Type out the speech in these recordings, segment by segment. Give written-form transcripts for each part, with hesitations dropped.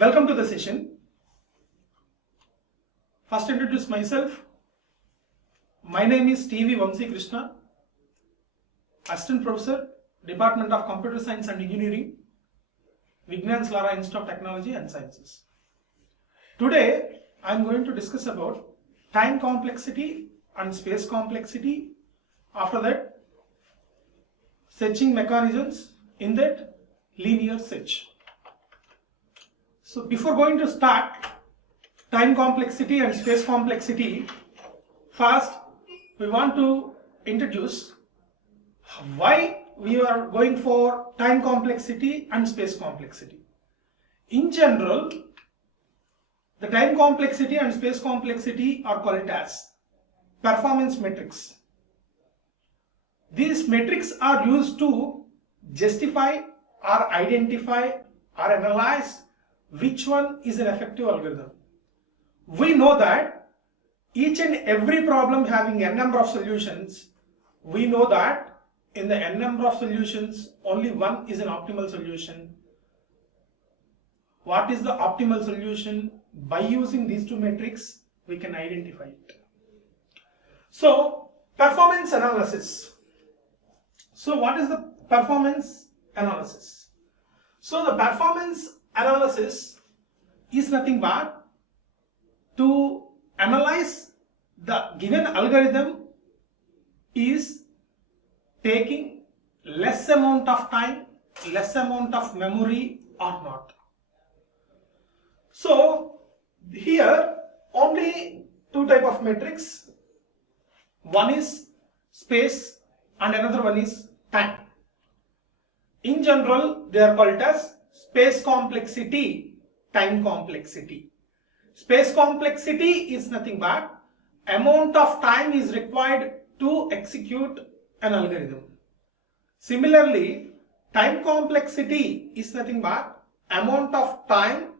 Welcome to the session. First introduce myself. My name is T.V. Vamsi Krishna, Assistant Professor, Department of Computer Science and Engineering, Vignan Slara Institute of Technology and Sciences. Today I am going to discuss about time complexity and space complexity. After that, searching mechanisms, in that linear search. So before going to start time complexity and space complexity, first we want to introduce why we are going for time complexity and space complexity. In general, the time complexity and space complexity are called as performance metrics. These metrics are used to justify or identify or analyze which one is an effective algorithm. We know that each and every problem having n number of solutions, we know that in the n number of solutions only one is an optimal solution. What is the optimal solution? By using these two metrics we can identify it. So performance analysis. So what is the performance analysis? So the performance analysis is nothing but to analyze the given algorithm is taking less amount of time, less amount of memory or not. So here only two type of metrics. One is space and another one is time. In general, they are called as space complexity, time complexity. Space complexity is nothing but amount of time is required to execute an algorithm. Similarly, time complexity is nothing but amount of time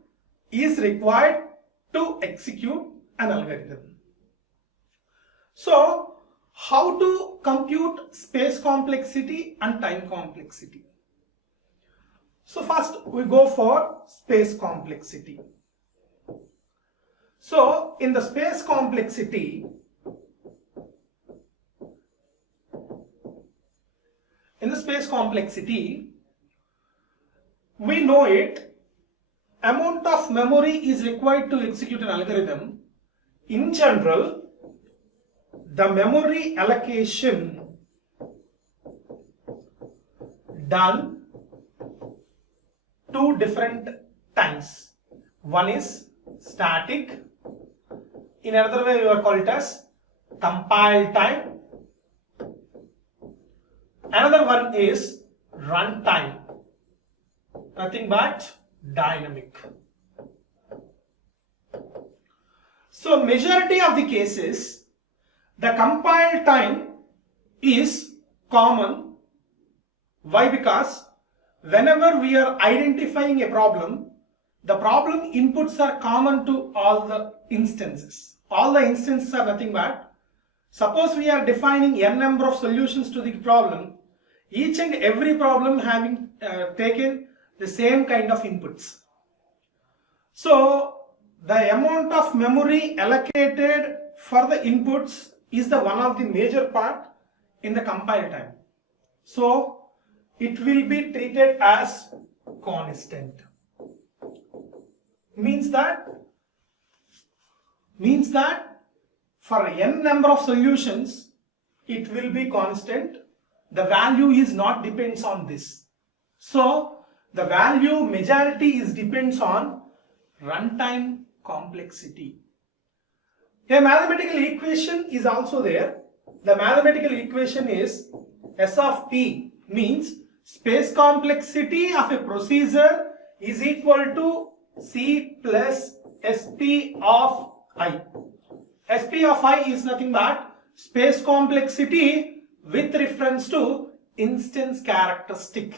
is required to execute an algorithm. So, how to compute space complexity and time complexity? So first we go for space complexity. So in the space complexity, we know it, amount of memory is required to execute an algorithm. In general, the memory allocation done two different times. One is static, in another way you are called it as compile time. Another one is runtime, nothing but dynamic. So majority of the cases the compile time is common. Why? Because whenever we are identifying a problem, the problem inputs are common to all the instances. All the instances are nothing but, suppose we are defining n number of solutions to the problem, each and every problem having taken the same kind of inputs. So the amount of memory allocated for the inputs is the one of the major part in the compile time. So it will be treated as constant. Means that for n number of solutions it will be constant. The value is not depends on this. So the value majority is depends on runtime complexity. A mathematical equation is also there. The mathematical equation is S of t means space complexity of a procedure is equal to C plus SP of I. SP of I is nothing but space complexity with reference to instance characteristic.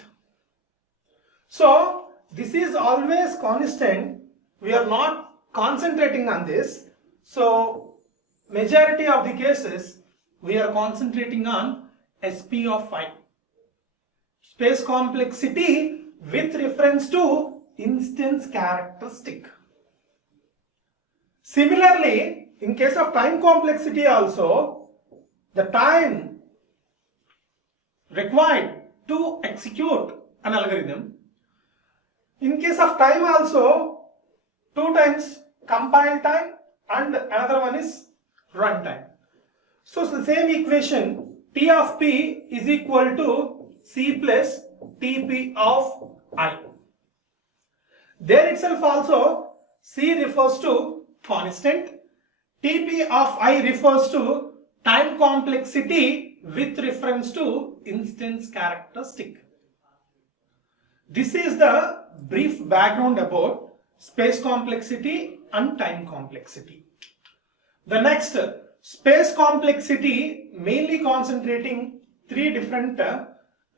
So this is always constant. We are not concentrating on this. So majority of the cases we are concentrating on SP of I. Space complexity with reference to instance characteristic. Similarly, in case of time complexity also, the time required to execute an algorithm. In case of time also, 2 times compile time and another one is runtime. So the same equation, T of P is equal to C plus Tp of I. There itself also, C refers to constant, Tp of I refers to time complexity with reference to instance characteristic. This is the brief background about space complexity and time complexity. The next, space complexity, mainly concentrating 3 different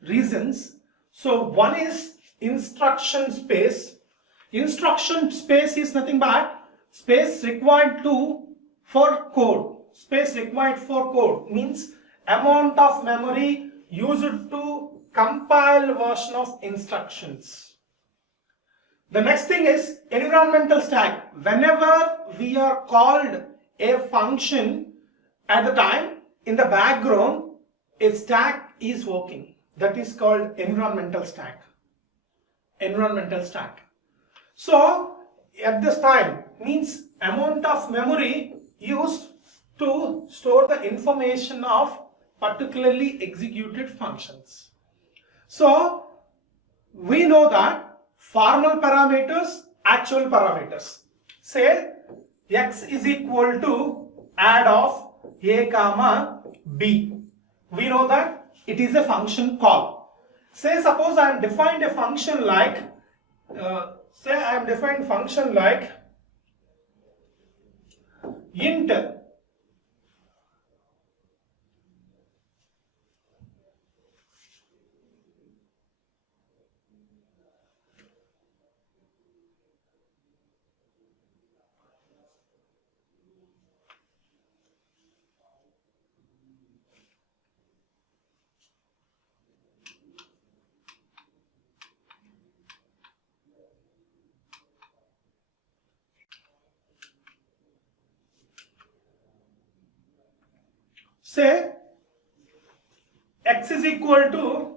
reasons. So one is instruction space. Instruction space is nothing but space required for code. Space required for code means amount of memory used to compile version of instructions. The next thing is environmental stack. Whenever we are called a function, at the time in the background a stack is working. That is called environmental stack. Environmental stack. So at this time means amount of memory used to store the information of particularly executed functions. So we know that formal parameters, actual parameters. Say x is equal to add of a comma b. We know that it is a function call. Say suppose I am defined a function like int say x is equal to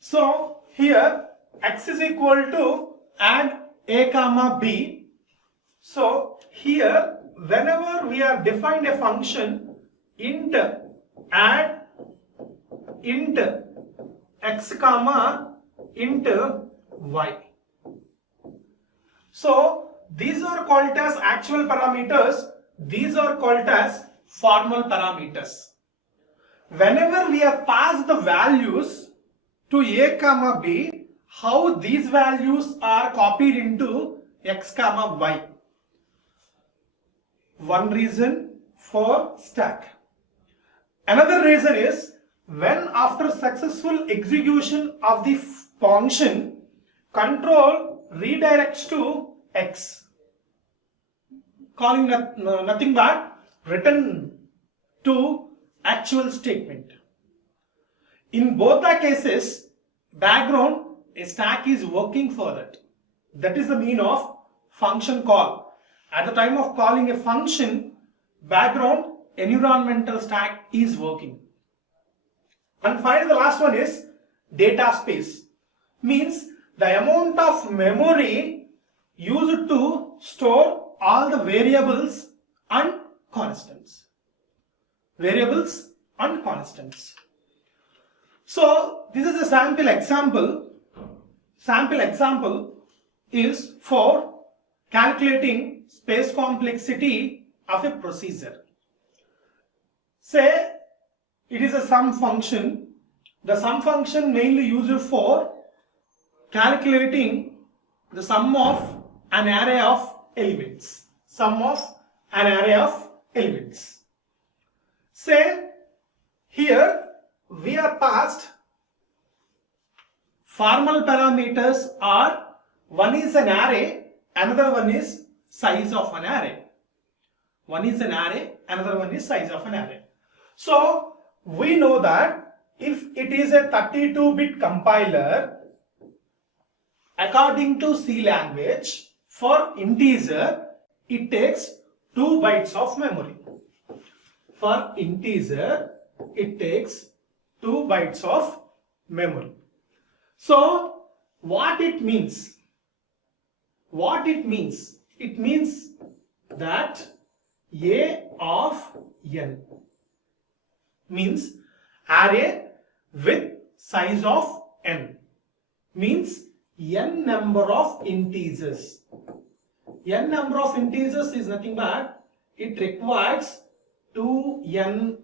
so here x is equal to add a comma b. So here whenever we are defined a function int add int x comma int y. So these are called as actual parameters, these are called as formal parameters. Whenever we have passed the values to a comma b, how these values are copied into x comma y. One reason for stack. Another reason is when after successful execution of the function, control redirects to x, calling nothing but return to actual statement. In both the cases, background a stack is working for that. That is the mean of function call. At the time of calling a function, background environmental stack is working. And finally the last one is data space. Means the amount of memory used to store all the variables and constants. Variables and constants. So this is a sample example. Sample example is for calculating space complexity of a procedure. Say it is a sum function. The sum function mainly used for calculating the sum of an array of elements. Sum of an array of elements. Say here we are passed formal parameters are One is an array, another one is size of an array. One is an array, another one is size of an array. So we know that if it is a 32-bit compiler, according to C language, for integer, it takes 2 bytes of memory. For integer, it takes 2 bytes of memory. So what it means? What it means? It means that A of n means array with size of n, means n number of integers. N number of integers is nothing but it requires 2n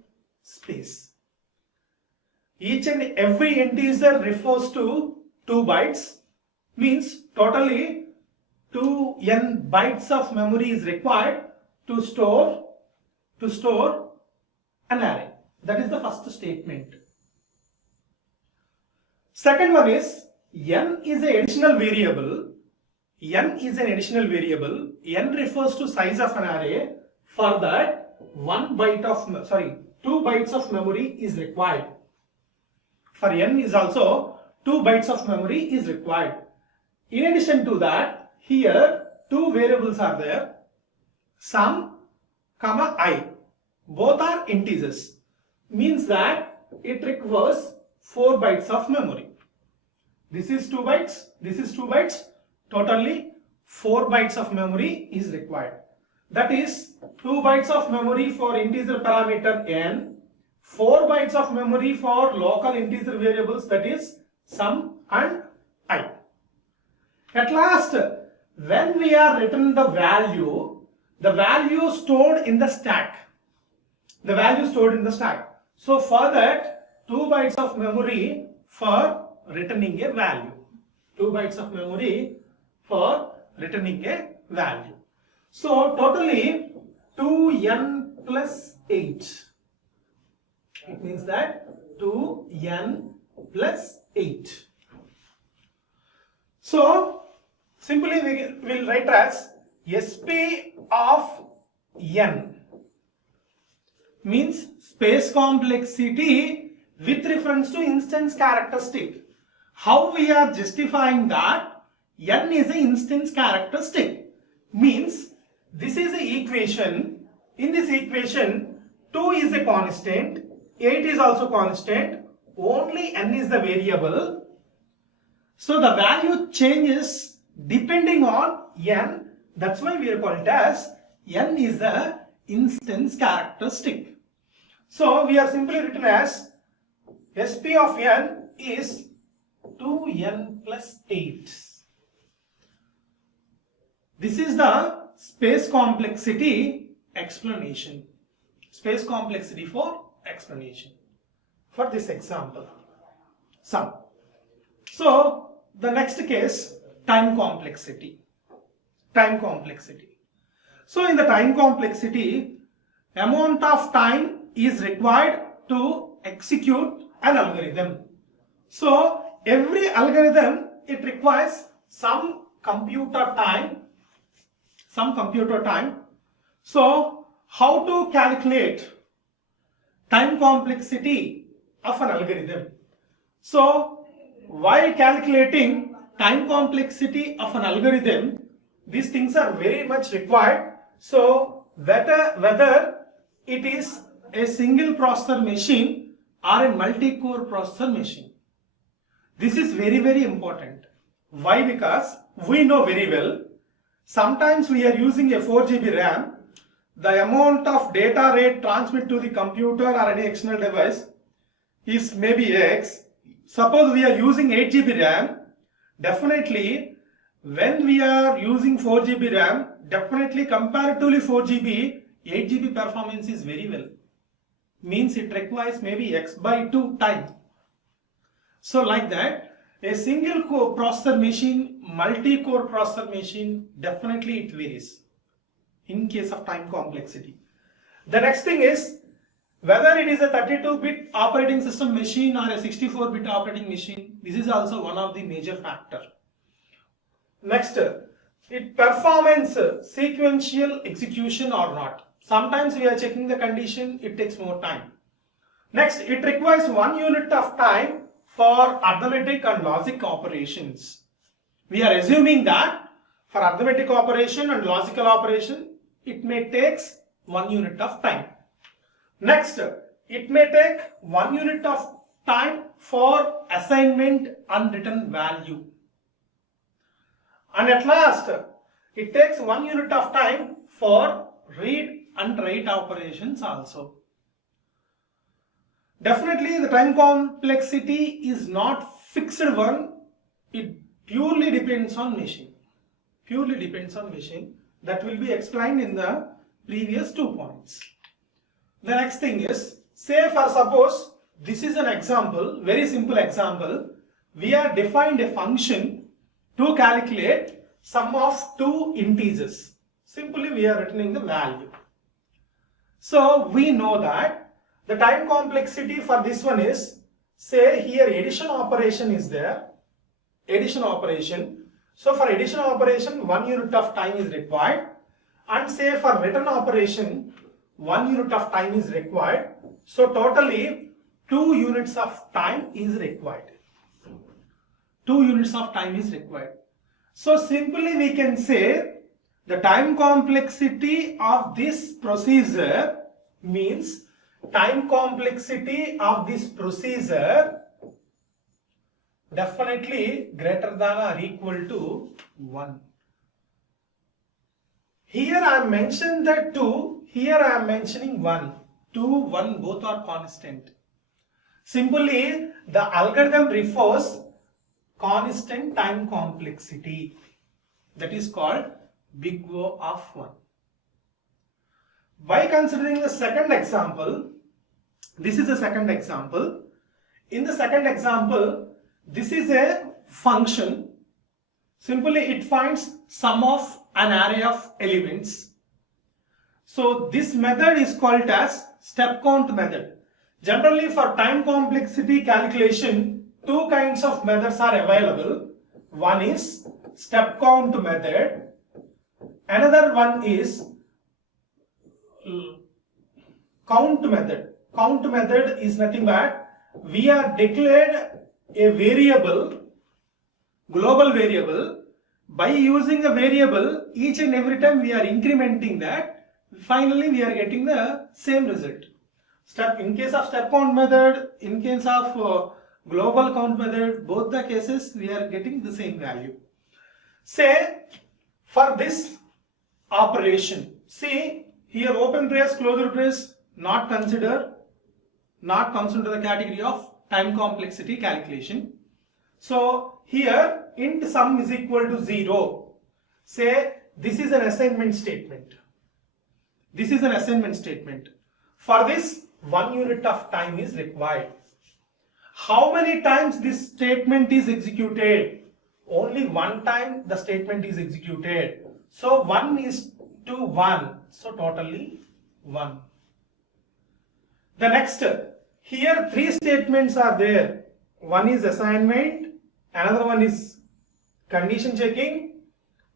space. Each and every integer refers to 2 bytes, means totally 2n bytes of memory is required to store an array. That is the first statement. Second one is n is an additional variable. N is an additional variable. N refers to size of an array. For that, 2 bytes of memory is required. For n is also 2 bytes of memory is required. In addition to that, here 2 variables are there, sum, comma I. Both are integers. Means that it requires 4 bytes of memory. This is 2 bytes, this is 2 bytes. Totally 4 bytes of memory is required. That is 2 bytes of memory for integer parameter n, 4 bytes of memory for local integer variables, that is sum and I. At last, when we are written the value stored in the stack. The value stored in the stack. So for that, 2 bytes of memory for returning a value. 2 bytes of memory for returning a value. So totally 2n plus 8. It means that 2n plus 8. So simply we will write as SP of n means space complexity with reference to instance characteristic. How we are justifying that n is an instance characteristic? Means this is the equation. In this equation, 2 is a constant, 8 is also constant, only n is the variable. So the value changes depending on n. That's why we are calling it as n is the instance characteristic. So we are simply written as SP of n is 2n plus 8. This is the space complexity explanation. Space complexity for explanation for this example. Sum. So the next case, time complexity. Time complexity. So in the time complexity, amount of time is required to execute an algorithm. So every algorithm, it requires some computer time. So how to calculate time complexity of an algorithm? So while calculating time complexity of an algorithm, these things are very much required. So whether it is a single processor machine or a multi-core processor machine, this is very, very important. Why? Because we know very well, sometimes we are using a 4 GB RAM, the amount of data rate transmit to the computer or any external device is maybe X. Suppose we are using 8 GB RAM, definitely when we are using 4 GB RAM, definitely comparatively 4 GB, 8 GB performance is very well. Means it requires maybe X by 2 time. So like that, a single core processor machine, multi-core processor machine, definitely it varies in case of time complexity. The next thing is whether it is a 32-bit operating system machine or a 64-bit operating machine. This is also one of the major factor. Next, it performance sequential execution or not. Sometimes we are checking the condition, it takes more time. Next, it requires 1 unit of time for arithmetic and logic operations. We are assuming that for arithmetic operation and logical operation, it may take 1 unit of time. Next, it may take 1 unit of time for assignment unwritten value. And at last, it takes 1 unit of time for read and write operations also. Definitely the time complexity is not fixed one, it purely depends on machine. Purely depends on machine. That will be explained in the previous 2 points. The next thing is, say for suppose this is an example, very simple example. We have defined a function to calculate sum of 2 integers. Simply we are returning the value. So we know that the time complexity for this one is, say here addition operation is there, addition operation. So for addition operation 1 unit of time is required, and say for return operation 1 unit of time is required. So totally 2 units of time is required. 2 units of time is required. So simply we can say the time complexity of this procedure means time complexity of this procedure definitely greater than or equal to 1. Here I have mentioned the 2, here I am mentioning 1. 2, 1 both are constant. Simply the algorithm refers constant time complexity, that is called big O of 1. By considering the second example, this is the second example. In the second example, this is a function. Simply it finds sum of an array of elements. So this method is called as step count method. Generally for time complexity calculation, 2 kinds of methods are available. One is step count method. Another one is count method. Count method is nothing but we are declared a variable, global variable. By using a variable, each and every time we are incrementing that, finally we are getting the same result. In case of step count method, in case of global count method, both the cases we are getting the same value. Say for this operation, see here open brace, closed brace not consider, not comes into the category of time complexity calculation. So here int sum is equal to 0. Say this is an assignment statement. This is an assignment statement. For this 1 unit of time is required. How many times this statement is executed? Only 1 time the statement is executed. So 1 is to 1. So totally 1. The next, here 3 statements are there. One is assignment, another one is condition checking,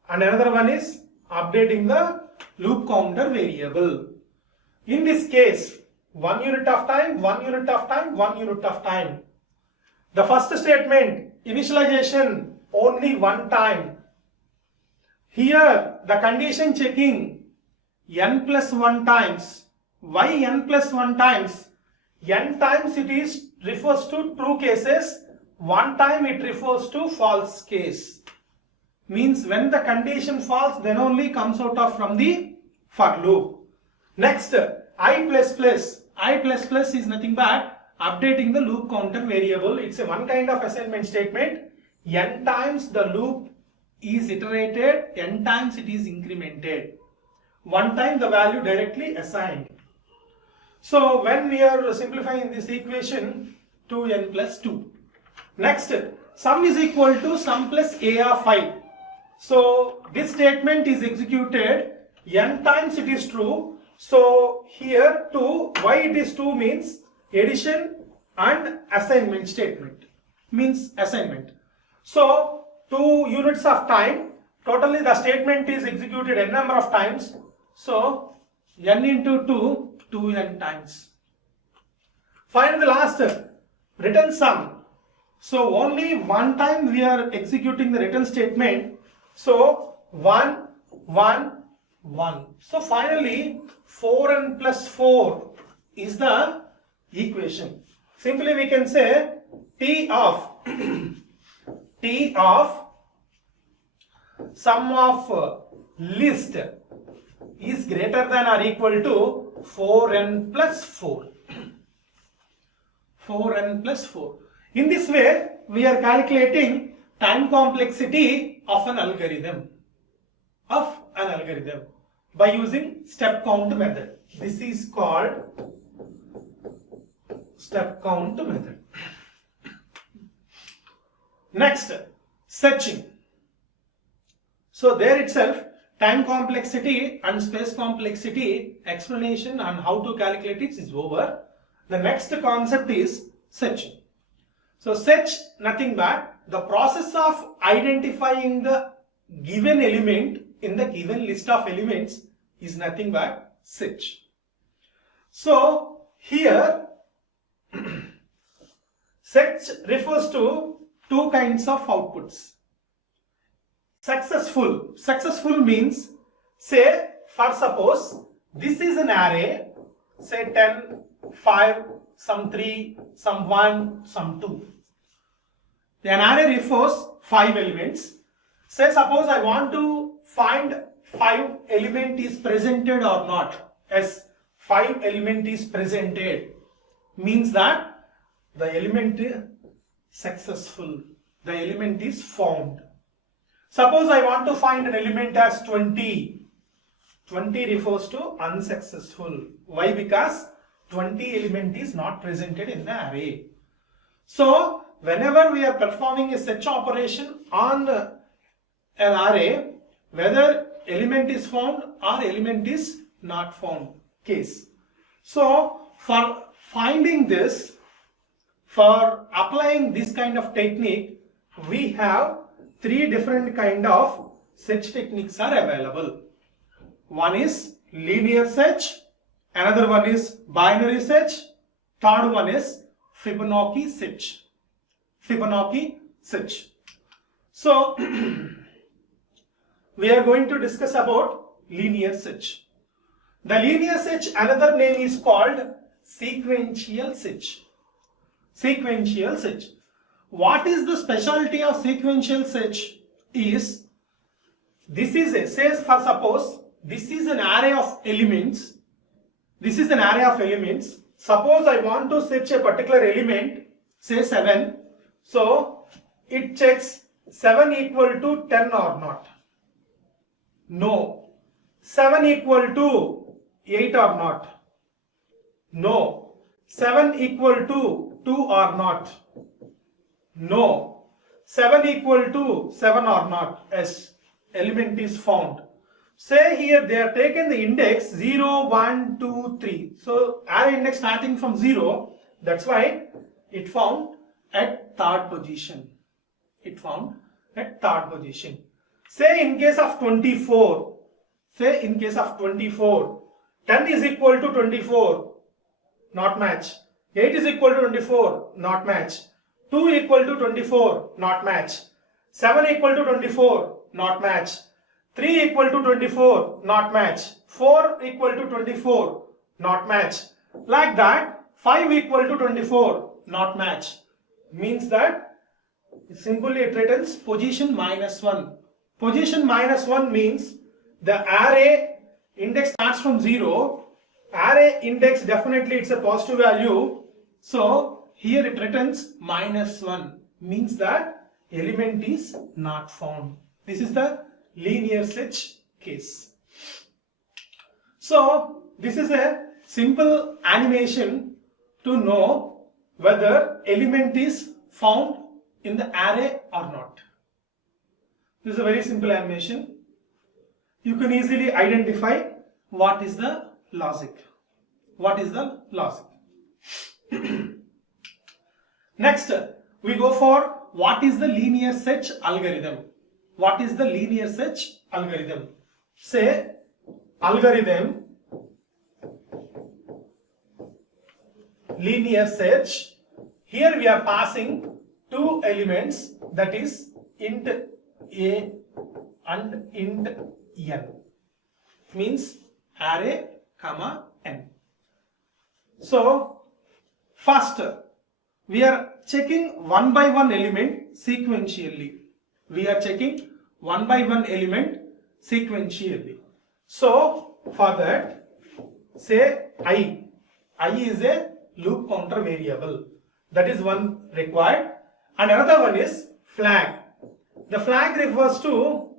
and another one is updating the loop counter variable. In this case, 1 unit of time, 1 unit of time, 1 unit of time. The first statement, initialization, only 1 time. Here, the condition checking, n plus 1 times. Why n plus 1 times? N times it is refers to true cases, 1 time it refers to false case. Means when the condition false, then only comes out of from the for loop. Next, I++. I++ is nothing but updating the loop counter variable. It's a one kind of assignment statement. N times the loop is iterated, n times it is incremented. 1 time the value directly assigned. So when we are simplifying this equation, 2n plus 2. Next, sum is equal to sum plus a of I. So this statement is executed, n times it is true. So here 2, why it is 2 means addition and assignment statement. Means assignment. So 2 units of time, Totally the statement is executed n number of times. So n into 2, 2n times. Find the last return sum. So only one time we are executing the return statement. So 1, 1, 1. So finally 4n plus 4 is the equation. Simply we can say T of T of sum of list is greater than or equal to 4n plus 4. 4n plus 4. In this way, we are calculating time complexity of an algorithm. By using step count method. This is called step count method. Next, searching. So there itself, time complexity and space complexity explanation on how to calculate it is over. The next concept is searching. So search nothing but the process of identifying the given element in the given list of elements is nothing but search. So here search refers to two kinds of outputs. Successful means, say for suppose this is an array, say 10, 5, some 3, some 1, some 2. An array refers 5 elements. Say suppose I want to find 5 element is presented or not. As 5 element is presented means that the element is successful. The element is found. Suppose I want to find an element as 20. 20 refers to unsuccessful. Why? Because 20 element is not presented in the array. So whenever we are performing a search operation on an array, whether element is found or element is not found case. So for finding this, for applying this kind of technique, we have 3 different kind of search techniques are available. One is linear search, another one is binary search, third one is Fibonacci search. So we are going to discuss about linear search. The linear search, another name is called sequential search. What is the specialty of sequential search is, this is a, say for suppose this is an array of elements. Suppose I want to search a particular element, say 7. So it checks 7 equal to 10 or not. No. 7 equal to 8 or not. No. 7 equal to 2 or not. No. 7 equal to 7 or not. Yes. Element is found. Say here they are taken the index 0, 1, 2, 3. So array index starting from 0. That's why it found at third position. Say in case of 24. 10 is equal to 24. Not match. 8 is equal to 24. Not match. 2 equal to 24. Not match. 7 equal to 24. Not match. 3 equal to 24. Not match. 4 equal to 24. Not match. Like that, 5 equal to 24. Not match. Means that simply it returns position -1. Position -1 means the array index starts from 0. Array index definitely it's a positive value. So here it returns -1. Means that element is not found. This is the linear search case. So this is a simple animation to know whether element is found in the array or not. This is a very simple animation. You can easily identify what is the logic. Next, we go for what is the linear search algorithm. what is the linear search algorithm. Say algorithm linear search. Here we are passing two elements, that is int a and int n, means array comma n. So first we are checking one by one element sequentially. We are checking one by one element sequentially. So for that, say I is a loop counter variable. That is one required. And another one is flag. The flag refers to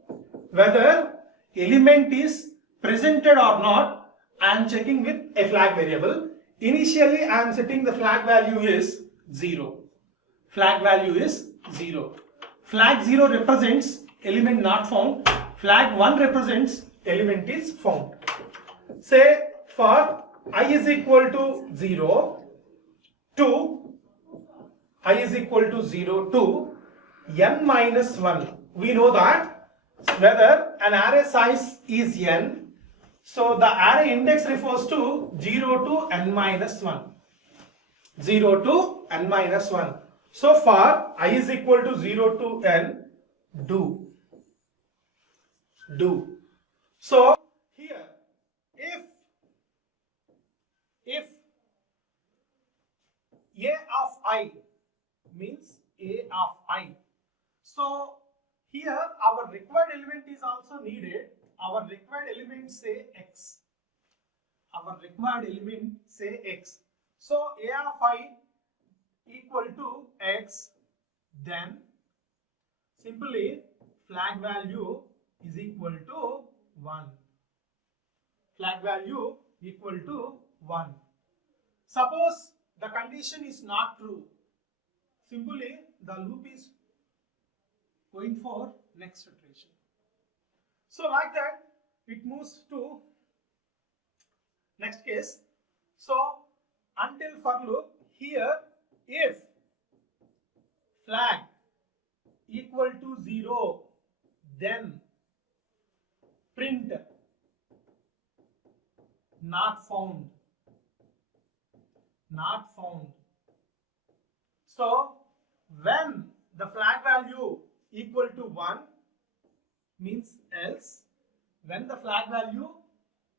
whether element is presented or not. I am checking with a flag variable. Initially I am setting the flag value is 0. Flag value is 0. Flag 0 represents element not found. Flag 1 represents element is found. Say for I is equal to 0 to I is equal to 0 to n minus 1. We know that whether an array size is n, so the array index refers to 0 to n minus 1. 0 to n minus 1. So for I is equal to 0 to n, do. So here if a of I means a of I, so here our required element is also needed. Our required element say x. Our required element say x. So a of I equal to x, then simply flag value is equal to 1. Flag value equal to 1. Suppose the condition is not true, simply the loop is going for next iteration. So like that it moves to next case. So until for loop, here if flag equal to 0, then print not found. So when the flag value equal to 1 means else, when the flag value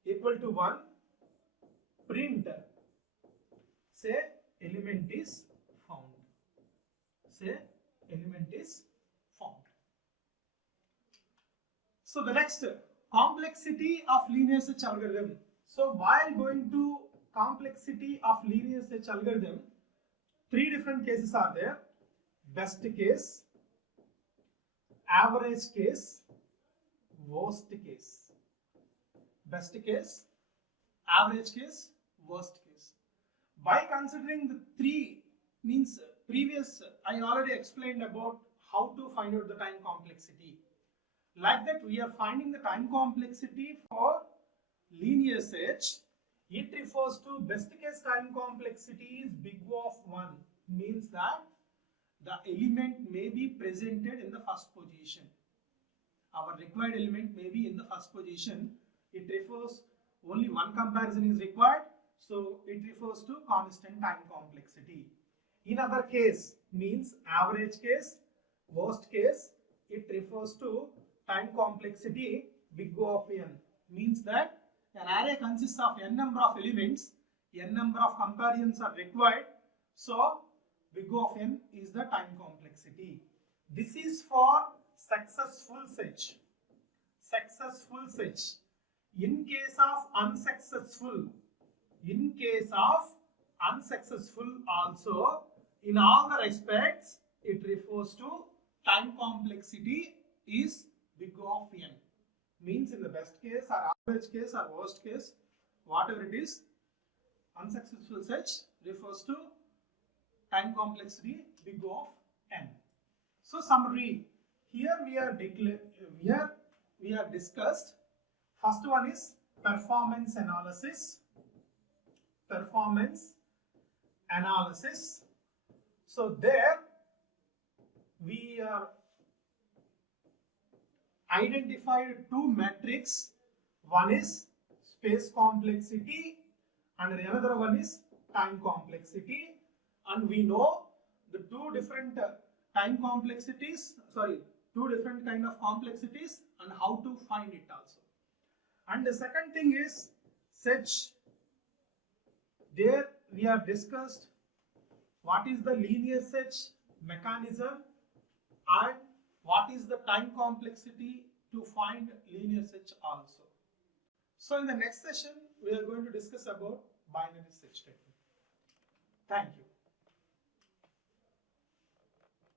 equal to 1, print say element is found. So the next, complexity of linear search algorithm. So while going to complexity of linear search algorithm, 3 different cases are there: best case, average case, worst case. Best case, average case, worst case. By considering the 3, means previous I already explained about how to find out the time complexity. Like that we are finding the time complexity for linear search. It refers to best case time complexity is big O of 1, means that the element may be presented in the first position. Our required element may be in the first position. It refers only one comparison is required, so it refers to constant time complexity. In other case means average case, worst case, it refers to time complexity big O of n, means that an array consists of n number of elements, n number of comparisons are required, so big O of n is the time complexity. This is for successful search. In case of unsuccessful also, in all the respects it refers to time complexity is big O of n, means in the best case or average case or worst case, whatever it is, unsuccessful search refers to time complexity big O of n. So summary, here we have discussed. First one is performance analysis. So there we are identified two metrics. One is space complexity and the another one is time complexity, and we know the two different two different kind of complexities and how to find it also. And the second thing is Sedge. There we have discussed what is the linear Sedge mechanism and what is the time complexity to find linear Sedge also. So in the next session we are going to discuss about binary Sedge technique. Thank you.